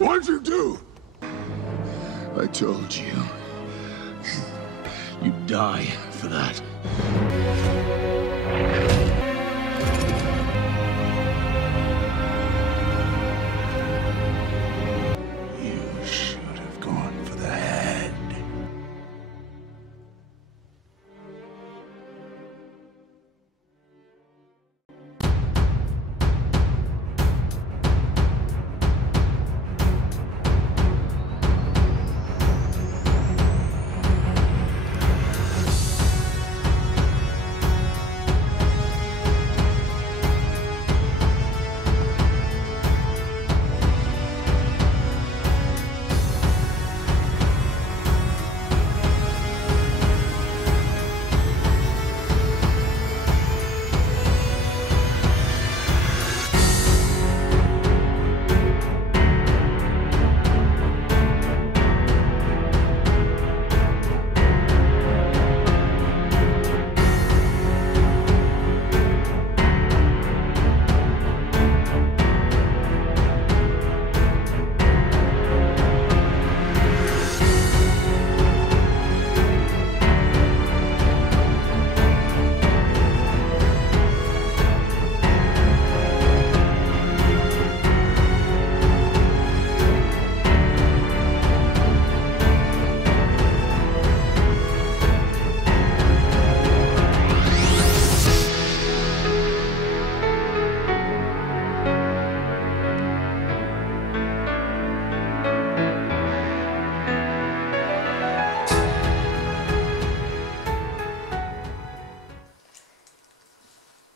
What'd you do? I told you. You'd die for that. You should have gone for the head.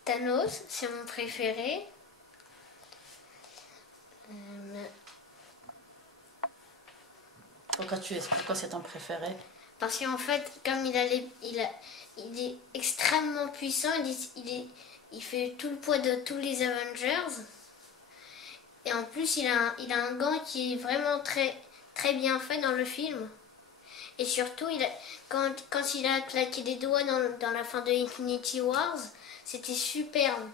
Thanos, c'est mon préféré. Pourquoi tu expliques pourquoi c'est ton préféré? Parce qu'en fait, comme il est extrêmement puissant, il fait tout le poids de tous les Avengers. Et en plus, il a un gant qui est vraiment très, très bien fait dans le film. Et surtout, quand il a claqué des doigts dans la fin de Infinity Wars, c'était superbe.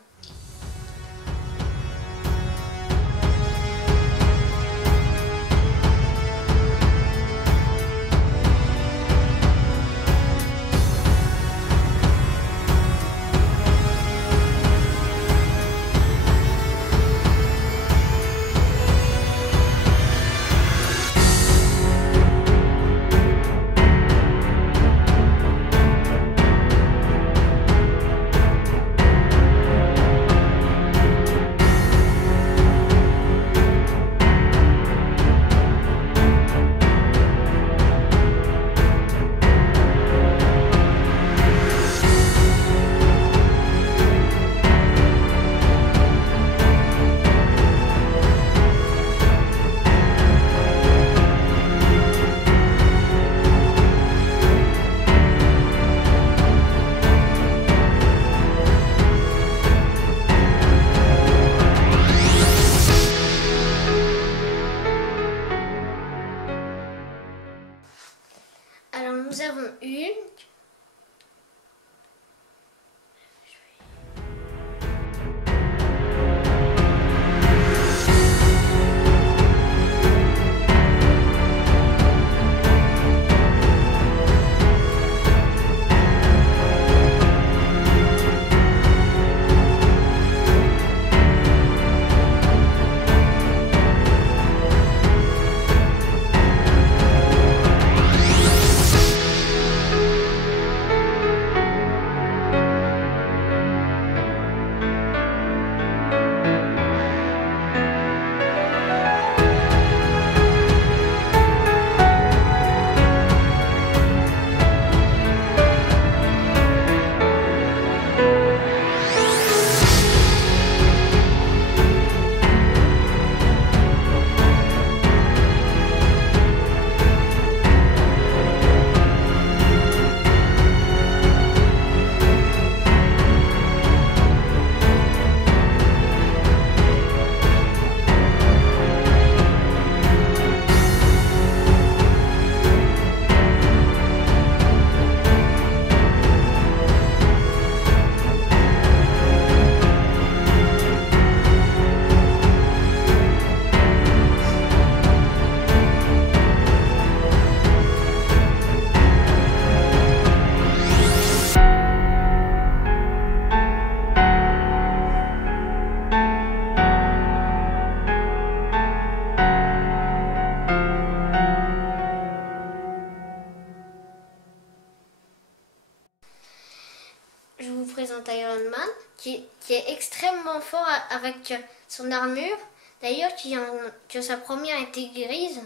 Alors nous avons Hulk. qui est extrêmement fort avec son armure. D'ailleurs, que sa première était grise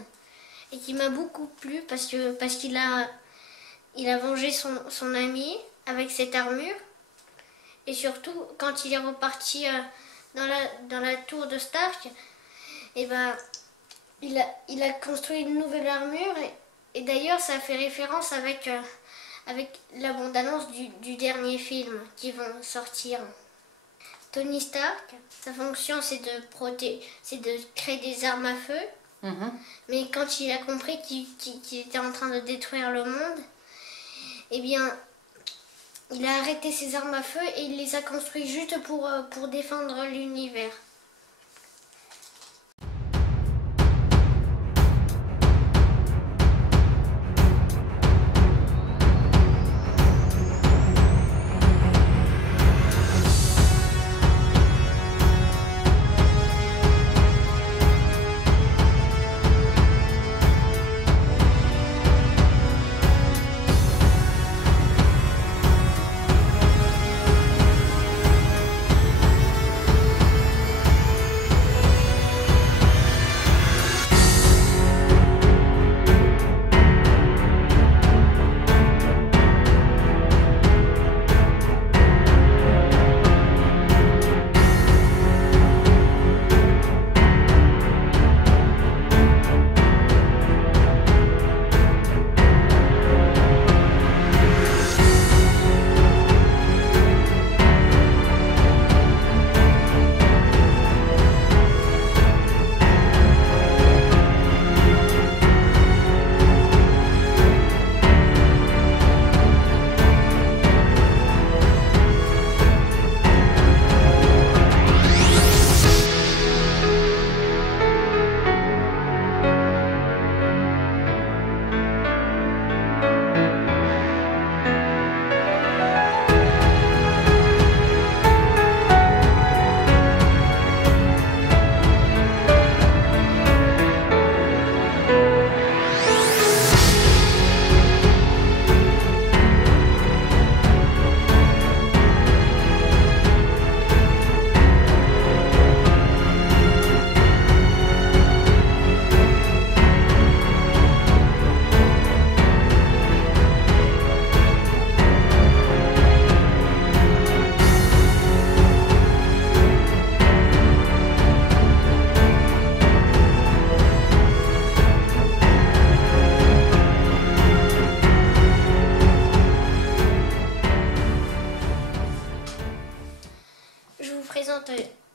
et qui m'a beaucoup plu parce qu'il a vengé son ami avec cette armure. Et surtout, quand il est reparti dans la tour de Stark, et ben, il a construit une nouvelle armure. Et d'ailleurs, ça fait référence avec la bande-annonce du dernier film qui vont sortir. Tony Stark, sa fonction c'est de créer des armes à feu. Mais quand il a compris qu'il était en train de détruire le monde, eh bien, il a arrêté ses armes à feu et il les a construites juste pour défendre l'univers.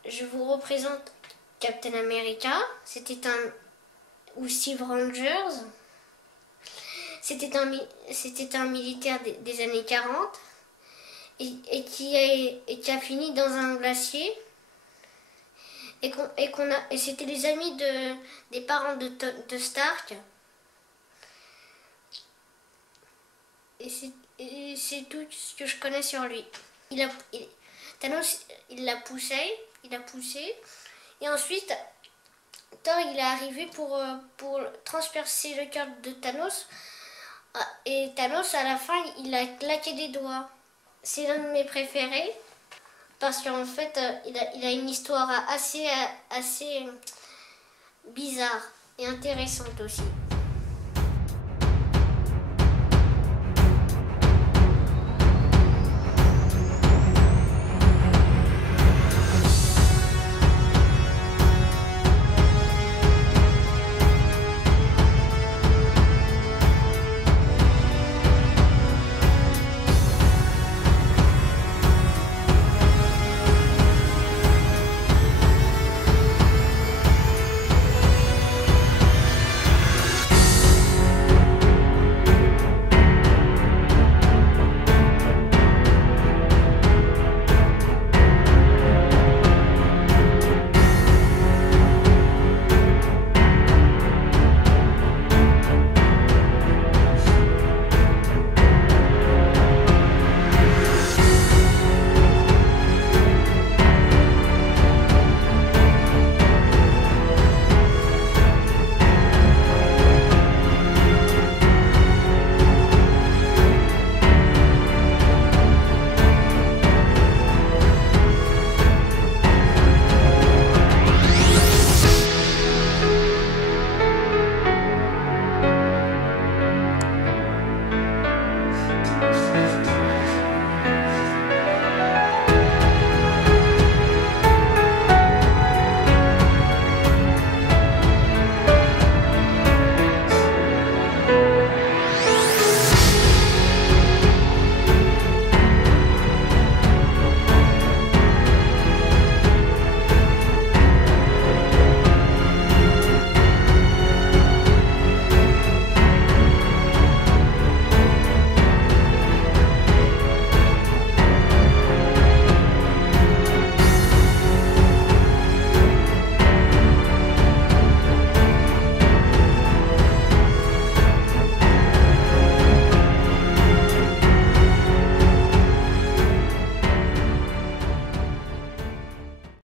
Je vous représente Captain America. Ou Steve Rogers. C'était un militaire des années 40 et qui a fini dans un glacier. Et c'était les amis des parents de Stark. Et c'est tout ce que je connais sur lui. Thanos, il l'a poussé. Et ensuite, Thor, il est arrivé pour transpercer le cœur de Thanos. Et Thanos, à la fin, il a claqué des doigts. C'est l'un de mes préférés. Parce qu'en fait, il a une histoire assez bizarre et intéressante aussi.